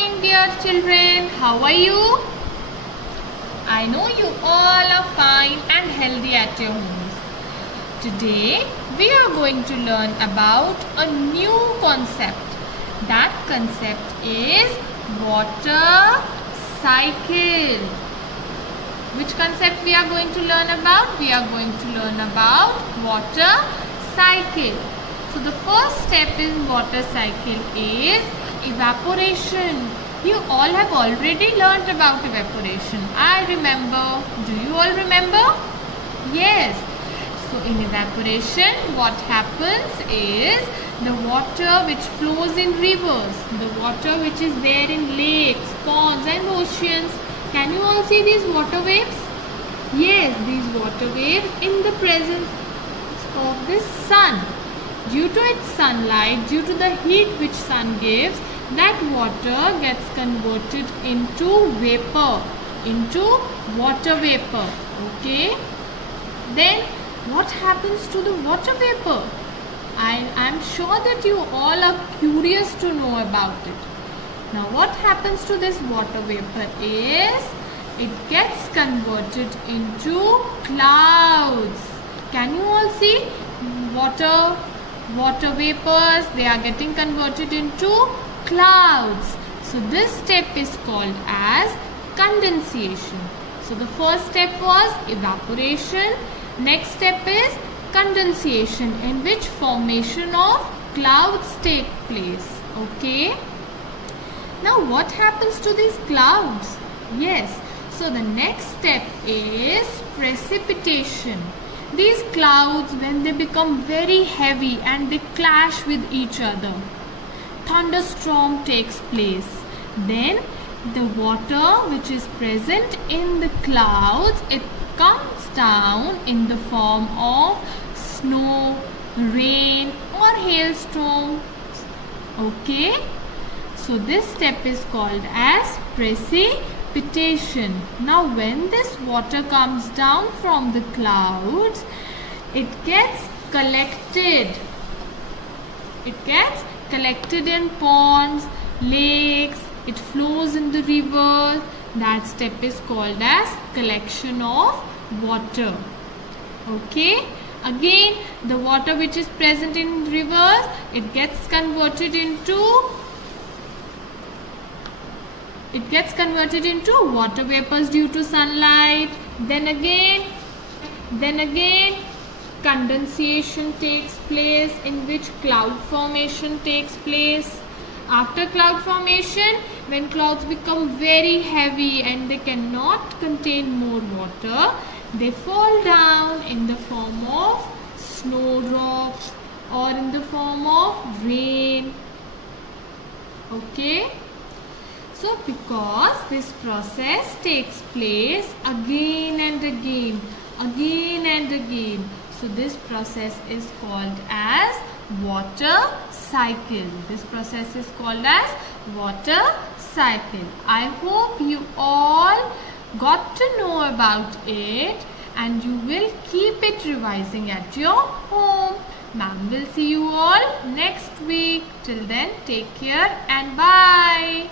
morning, dear children. How are you? I know you all are fine and healthy at your homes. Today we are going to learn about a new concept. That concept is water cycle. Which concept we are going to learn about? We are going to learn about water cycle. So the first step in water cycle is evaporation. You all have already learnt about evaporation. I remember. Do you all remember? Yes. So in evaporation, what happens is the water which flows in rivers, the water which is there in lakes, ponds and oceans. Can you all see these water waves? Yes, these water waves in the presence of the sun. Due to its sunlight, due to the heat which sun gives, that water gets converted into vapor, into water vapor. Okay. Then what happens to the water vapor? I am sure that you all are curious to know about it. Now what happens to this water vapor is it gets converted into clouds. Can you all see water vapors? They are getting converted into clouds. So this step is called as condensation. So the first step was evaporation. Next step is condensation, in which formation of clouds take place. Okay. Now what happens to these clouds? Yes. So the next step is precipitation. These clouds, when they become very heavy and they clash with each other, thunderstorm takes place. Then the water which is present in the clouds, it comes down in the form of snow, rain or hailstorms. Okay. So this step is called as precipitation. Now when this water comes down from the clouds, it gets collected. It gets collected in ponds, lakes, it flows in the rivers. That step is called as collection of water. Okay. Again, the water which is present in rivers, it gets converted into water vapors due to sunlight. Then again condensation takes place, in which cloud formation takes place. After cloud formation, when clouds become very heavy and they cannot contain more water, they fall down in the form of snow drops or in the form of rain. Okay. So because this process takes place again and again, so this process is called as water cycle. This process is called as water cycle. I hope you all got to know about it and you will keep it revising at your home. Ma'am will see you all next week. Till then, take care and bye.